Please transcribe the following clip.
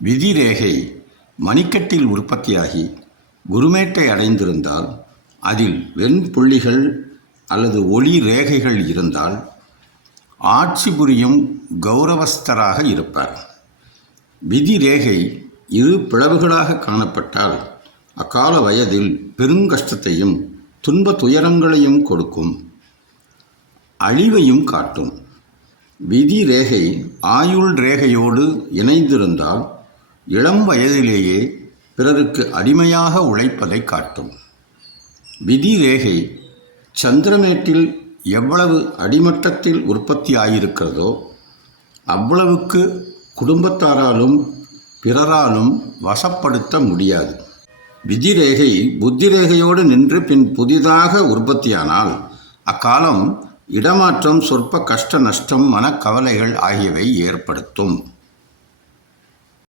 விதிரேகை மணிக்கட்டில் உற்பத்தியாகி குருமேட்டை அடைந்திருந்தால் அதில் வெண்புள்ளிகள் அல்லது ஒளி ரேகைகள் இருந்தால் ஆட்சி புரியும் கௌரவஸ்தராக இருப்பார். விதிரேகை இரு பிளவுகளாக காணப்பட்டால் அக்கால வயதில் பெருங்கஷ்டத்தையும் துன்ப துயரங்களையும் கொடுக்கும், அழிவையும் காட்டும். விதி ரேகை ஆயுள் ரேகையோடு இணைந்திருந்தால் இளம் வயதிலேயே பிறருக்கு அடிமையாக உழைப்பதை காட்டும். விதி ரேகை சந்திரமேட்டில் எவ்வளவு அடிமட்டத்தில் உற்பத்தி ஆகியிருக்கிறதோ அவ்வளவுக்கு குடும்பத்தாராலும் பிறராலும் வசப்படுத்த முடியாது. விதிரேகை புத்திரேகையோடு நின்று பின் புதிதாக உற்பத்தியானால் அக்காலம் இடமாற்றம், சொற்ப கஷ்ட நஷ்டம், மனக்கவலைகள் ஆகியவை ஏற்படுத்தும்.